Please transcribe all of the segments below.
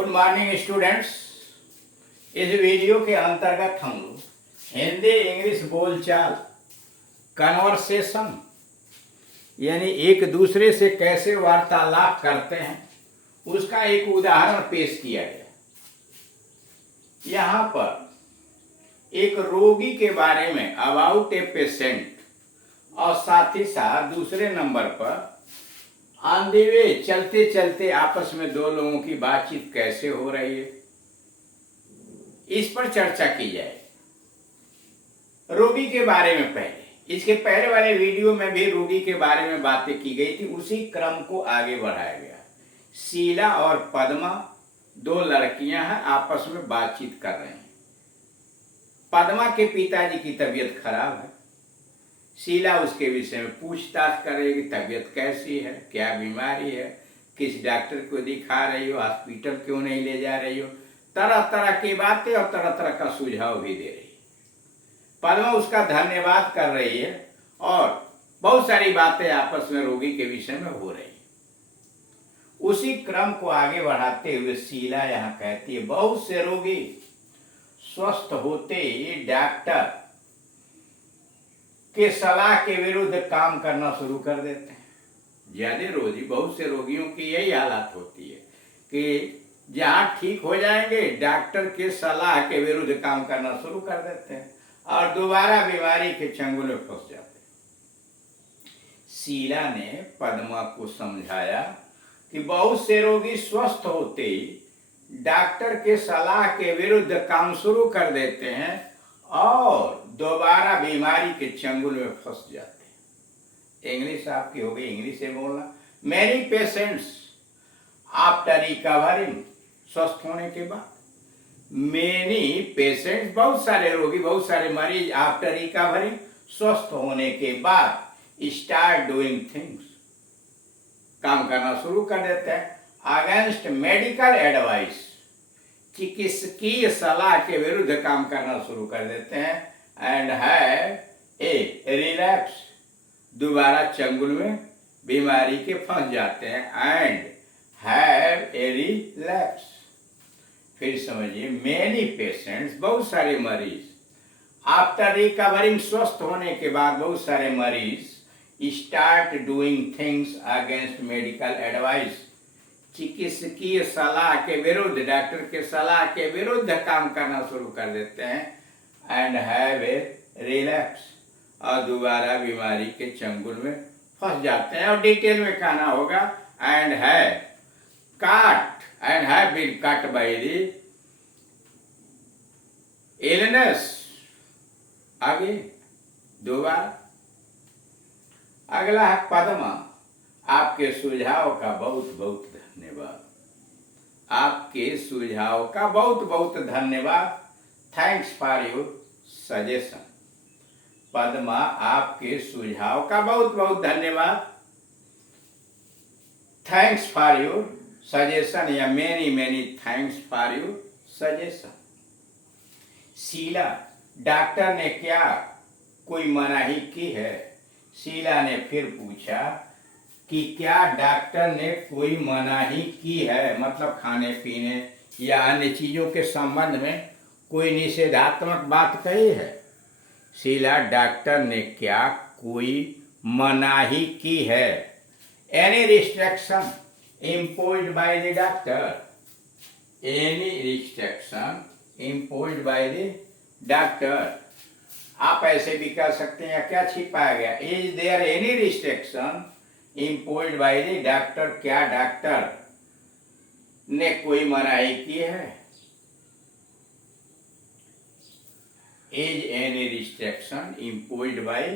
Good morning students. इस video के अंतर्गत हम लोग हिंदी इंग्लिश बोलचाल कन्वर्सेशन यानी एक दूसरे से कैसे वार्तालाप करते हैं उसका एक उदाहरण पेश किया गया। यहाँ पर एक रोगी के बारे में अबाउट ए पेशेंट और साथ ही साथ दूसरे नंबर पर ऑन द वे चलते चलते आपस में दो लोगों की बातचीत कैसे हो रही है इस पर चर्चा की जाए। रोगी के बारे में पहले इसके पहले वाले वीडियो में भी रोगी के बारे में बातें की गई थी, उसी क्रम को आगे बढ़ाया गया। शीला और पद्मा दो लड़कियां हैं, आपस में बातचीत कर रही हैं। पद्मा के पिताजी की तबीयत खराब है। शीला उसके विषय में पूछताछ करेगी, तबीयत कैसी है, क्या बीमारी है, किस डॉक्टर को दिखा रही हो, हॉस्पिटल क्यों नहीं ले जा रही हो, तरह तरह की बातें और तरह तरह का सुझाव भी दे रही है। पद्मा उसका धन्यवाद कर रही है और बहुत सारी बातें आपस में रोगी के विषय में हो रही है। उसी क्रम को आगे बढ़ाते हुए शीला यहाँ कहती है, बहुत से रोगी स्वस्थ होते ही डॉक्टर के सलाह के विरुद्ध काम करना शुरू कर देते हैं। ज्यादा रोगी बहुत से रोगियों की यही हालत होती है कि जहां ठीक हो जाएंगे डॉक्टर के सलाह के विरुद्ध काम करना शुरू कर देते हैं और दोबारा बीमारी के चंगुल में फंस जाते हैं। शीला ने पद्मा को समझाया कि बहुत से रोगी स्वस्थ होते ही डॉक्टर के सलाह के विरुद्ध काम शुरू कर देते हैं और दोबारा बीमारी के चंगुल में फंस जाते हैं। इंग्लिश आपकी हो गई, इंग्लिश से बोलना। मैनी पेशेंट्स आफ्टर रिकवरिंग, स्वस्थ होने के बाद, मेनी पेशेंट्स बहुत सारे रोगी, बहुत सारे मरीज, आफ्टर रिकवरिंग, स्वस्थ होने के बाद स्टार्ट डूइंग थिंग्स, काम करना शुरू कर देते हैं अगेंस्ट मेडिकल एडवाइस, चिकित्सकीय सलाह के विरुद्ध काम करना शुरू कर देते हैं एंड हैव ए रिलैप्स, दोबारा चंगुल में बीमारी के फंस जाते हैं एंड हैव ए रिलैप्स। फिर समझिए, मेनी पेशेंट्स, बहुत सारे मरीज, आफ्टर रिकवरिंग, स्वस्थ होने के बाद बहुत सारे मरीज start doing things against medical advice, चिकित्सकीय सलाह के विरुद्ध, डॉक्टर के सलाह के विरुद्ध काम करना शुरू कर देते हैं एंड हैव ए रिलैप्स, और दोबारा बीमारी के चंगुल में फंस जाते हैं। और डिटेल में कहना होगा and have cut and have been cut by the illness. आगे दोबारा अगला है पद्मा, आपके सुझाव का बहुत बहुत धन्यवाद, आपके सुझाव का बहुत बहुत धन्यवाद, thanks for your suggestion. Padma, आपके सुझाव का बहुत बहुत धन्यवाद, थैंक्स फॉर योर सजेशन या many many thanks for your suggestion. Sheela, doctor ने क्या कोई मनाही की है? शीला ने फिर पूछा कि क्या डॉक्टर ने कोई मनाही की है, मतलब खाने पीने या अन्य चीजों के संबंध में कोई निषेधात्मक बात कही है? शीला, डॉक्टर ने क्या कोई मनाही की है? Any restriction imposed by the doctor, any restriction imposed by the doctor. आप ऐसे भी कह सकते हैं, क्या छिपाया गया? Is there any restriction imposed by the doctor, क्या डॉक्टर ने कोई मनाही की है? Is any restriction imposed by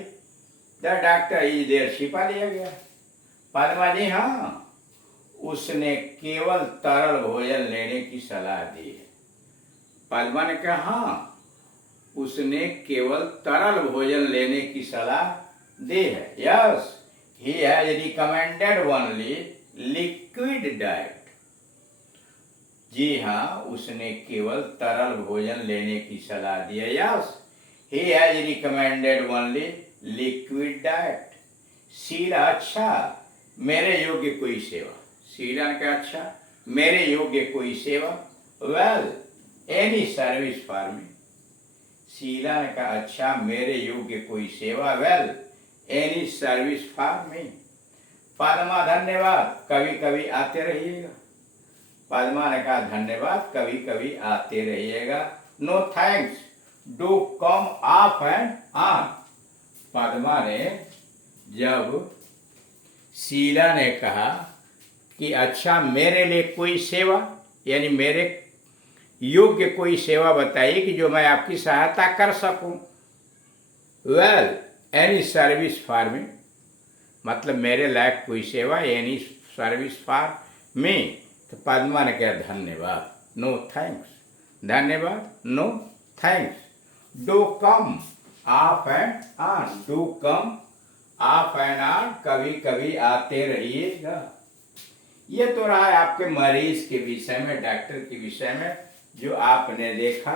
the doctor, is there छिपा दिया गया। पद्मा जी, हाँ, उसने केवल तरल भोजन लेने की सलाह दी है। पद्मा ने कहा, हाँ, उसने केवल तरल भोजन लेने की सलाह दी है। Yes, he has recommended only liquid diet। जी हाँ, उसने केवल तरल भोजन लेने की सलाह दी है। Yes, he has recommended only liquid diet। Sheela, अच्छा, मेरे योग्य कोई सेवा। शीला ने कहा, अच्छा, मेरे योग्य कोई सेवा, well any service for me. Sheela ने कहा अच्छा मेरे योग्य कोई सेवा, well any service for me. Padma धन्यवाद, कभी कभी आते रहिएगा। पद्मा ने कहा धन्यवाद, कभी कभी आते रहिएगा। No thanks, do come off and on. Padma ने जब शीला ने कहा कि अच्छा मेरे लिए कोई सेवा, यानी मेरे योग्य कोई सेवा बताइए कि जो मैं आपकी सहायता कर सकूं। वेल एनी सर्विस फॉर मी, मतलब मेरे लायक कोई सेवा, एनी सर्विस फॉर मी। तो पद्मा ने कहा धन्यवाद, नो थैंक्स, धन्यवाद, no thanks. Do come off and on, do come off and on, कभी कभी आते रहिएगा। ये तो रहा है आपके मरीज के विषय में, डॉक्टर के विषय में, जो आपने देखा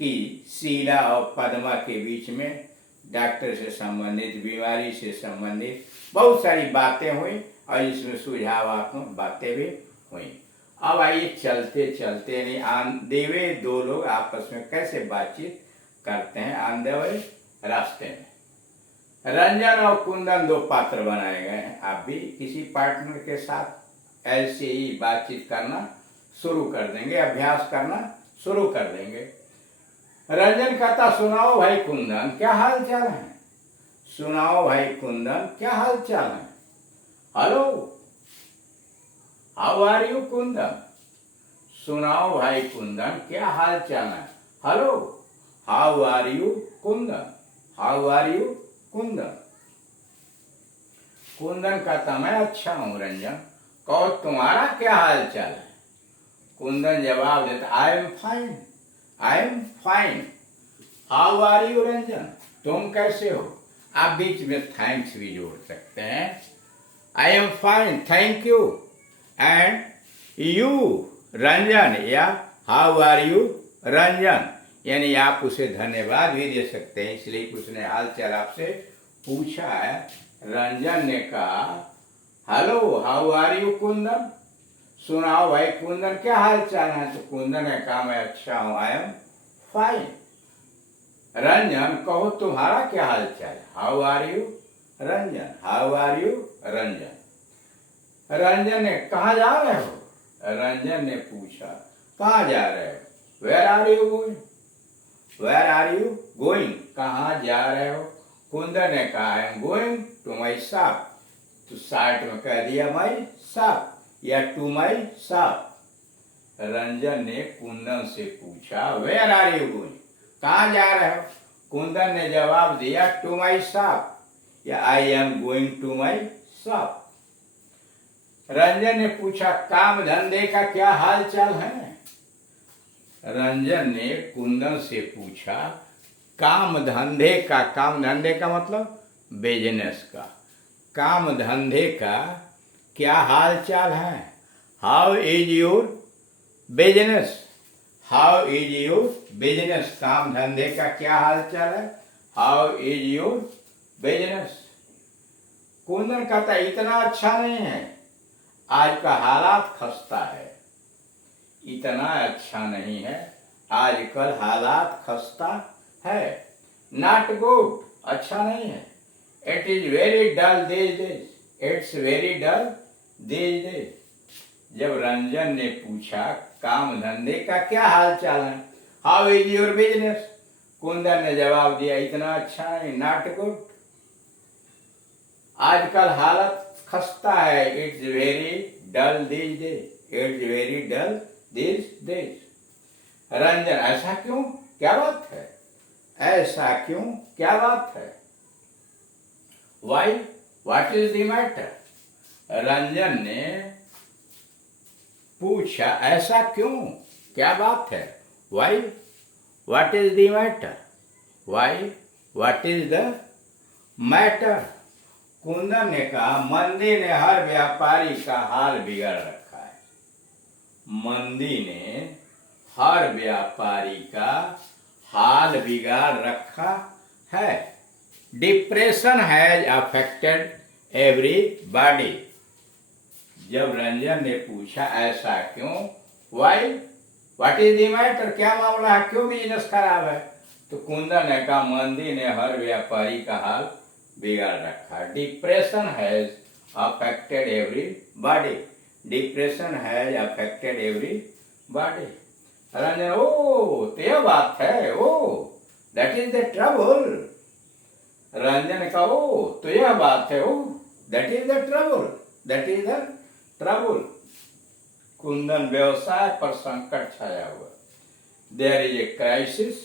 कि शीला और पद्मा के बीच में डॉक्टर से संबंधित, बीमारी से संबंधित बहुत सारी बातें हुई और इसमें सुझावात्मक बातें भी हुई। अब आइए चलते चलते यानी देवे दो लोग आपस में कैसे बातचीत करते हैं ऑन द वे, रास्ते में। रंजन और कुंदन दो पात्र बनाए गए हैं। आप भी किसी पार्टनर के साथ ऐसे ही बातचीत करना शुरू कर देंगे, अभ्यास करना शुरू कर देंगे। रंजन कहता सुनाओ भाई कुंदन क्या हाल चाल है, सुनाओ भाई कुंदन क्या हाल चाल है। Hello, how are you Kundan, सुनाओ भाई कुंदन क्या हाल चाल है। Hello, how are you Kundan, how are you Kundan. Kundan कहता मैं अच्छा हूं रंजन, कहो तुम्हारा क्या हाल चाल है। कुंदन जवाब देता I am fine, I am fine. How are you Ranjan, तुम कैसे हो। आप बीच में थैंक्स भी जोड़ सकते हैं। आई am fine, thank you. And you Ranjan, या हाउ आर यू रंजन, यानी आप उसे धन्यवाद भी दे सकते हैं, इसलिए कि उसने हाल चाल आपसे पूछा है। रंजन ने कहा hello, how are you Kundan, सुनाओ भाई कुंदन क्या हाल चाल है। तो कुंदन ने कहा मैं अच्छा हूं, आई एम फाइन। रंजन कहो तुम्हारा क्या हाल चाल है। How are you Ranjan, how are you Ranjan. Ranjan ने कहा जा रहे हो, रंजन ने पूछा कहाँ जा रहे हो। Where are you going, where are you going, कहाँ जा रहे हो। कुंदन ने कहा I am going to my shop, तो शार्ट में कह दिया माई शॉप या टू माई शॉप। रंजन ने कुंदन से पूछा वेयर आर यू गोइंग, कहाँ जा रहे हो। कुंदन ने जवाब दिया टू माई शॉप या I am going to my shop. Ranjan ने पूछा काम धंधे का क्या हाल चाल है। रंजन ने कुंदन से पूछा काम धंधे का, काम धंधे का मतलब बिजनेस का, काम धंधे का क्या हाल चाल है। How is your business, how is your business, काम धंधे का क्या हाल चाल है। How is your business. Kundan कहता इतना अच्छा नहीं है, आज का हालात खस्ता है। इतना अच्छा नहीं है, आजकल हालात खस्ता है। नॉट गुड, अच्छा नहीं है। It is very dull these days, it's very dull these days। जब रंजन ने पूछा काम धंधे का क्या हाल चाल है, how is your business, Kundan ने जवाब दिया इतना अच्छा नहीं, नॉट गुड, आजकल हालत खस्ता है। It's very dull these days, it's very dull these days। Ranjan ऐसा क्यों, क्या बात है, ऐसा क्यों, क्या बात है। Why, what is the matter, Ranjan ने पूछा ऐसा क्यों, क्या बात है। Why, what is the matter, why, what is the matter. Kundan ने कहा मंदी ने हर व्यापारी का हाल बिगाड़ रखा है। मंदी ने हर व्यापारी का हाल बिगाड़ रखा है। डिप्रेशन हैज अफेक्टेड एवरीबॉडी, जब रंजन ने पूछा ऐसा क्यों, why, what is the matter, क्या मामला है, क्यों बिजनेस खराब है, तो कुंदन ने कहा मंदी ने हर व्यापारी का हाल बिगाड़ रखा, depression has affected everybody, depression has affected everybody. Ranjan, ओ तो यह बात है, oh that is the trouble. Ranjan ने कहा ओ तो यह बात है, oh that is the trouble, that is the trouble. Kundan, व्यवसाय पर संकट छाया हुआ, there is a crisis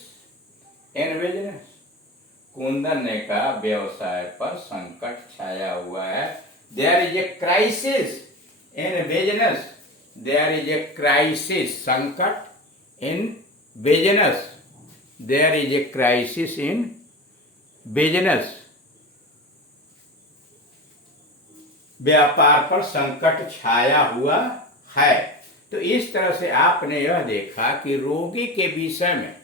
in business. Kundan ने कहा व्यवसाय पर संकट छाया हुआ है, there is a crisis in business, there is a crisis, संकट in business, there is a crisis in business. व्यापार पर संकट छाया हुआ है। तो इस तरह से आपने यह देखा कि रोगी के विषय में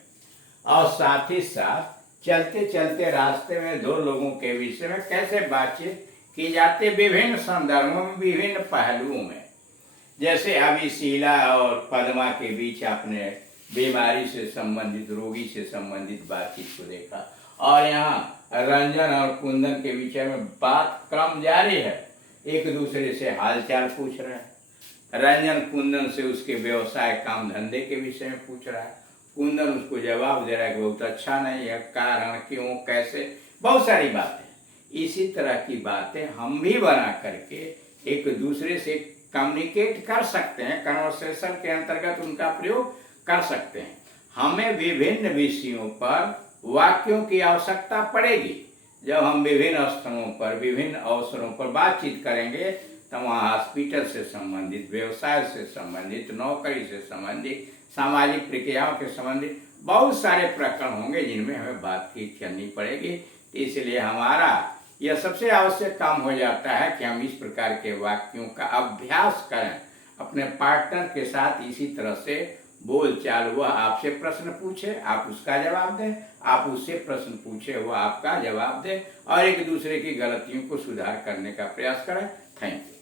और साथ ही साथ चलते चलते रास्ते में दो लोगों के विषय में कैसे बातचीत की जाती है, विभिन्न संदर्भों में, विभिन्न पहलुओं में। जैसे अभी शीला और पद्मा के बीच आपने बीमारी से संबंधित, रोगी से संबंधित बातचीत को देखा, और यहाँ रंजन और कुंदन के विषय में बात क्रम जारी है, एक दूसरे से हालचाल पूछ रहे हैं। रंजन कुंदन से उसके व्यवसाय काम धंधे के विषय में पूछ रहा है, कुंदन उसको जवाब दे रहा है कि बहुत अच्छा नहीं है, कारण क्यों, कैसे, बहुत सारी बातें। इसी तरह की बातें हम भी बना करके एक दूसरे से कम्युनिकेट कर सकते हैं, कन्वर्सेशन के अंतर्गत उनका प्रयोग कर सकते हैं। हमें विभिन्न विषयों पर वाक्यों की आवश्यकता पड़ेगी। जब हम विभिन्न स्थलों पर, विभिन्न अवसरों पर बातचीत करेंगे तो वहाँ हॉस्पिटल से संबंधित, व्यवसाय से संबंधित, नौकरी से संबंधित, सामाजिक प्रक्रियाओं के संबंधित बहुत सारे प्रकरण होंगे जिनमें हमें बातचीत करनी पड़ेगी। इसलिए हमारा यह सबसे आवश्यक काम हो जाता है कि हम इस प्रकार के वाक्यों का अभ्यास करें, अपने पार्टनर के साथ इसी तरह से बोलचाल। वह आपसे प्रश्न पूछे, आप उसका जवाब दें, आप उससे प्रश्न पूछे, वह आपका जवाब दे, और एक दूसरे की गलतियों को सुधार करने का प्रयास करें। Thank you.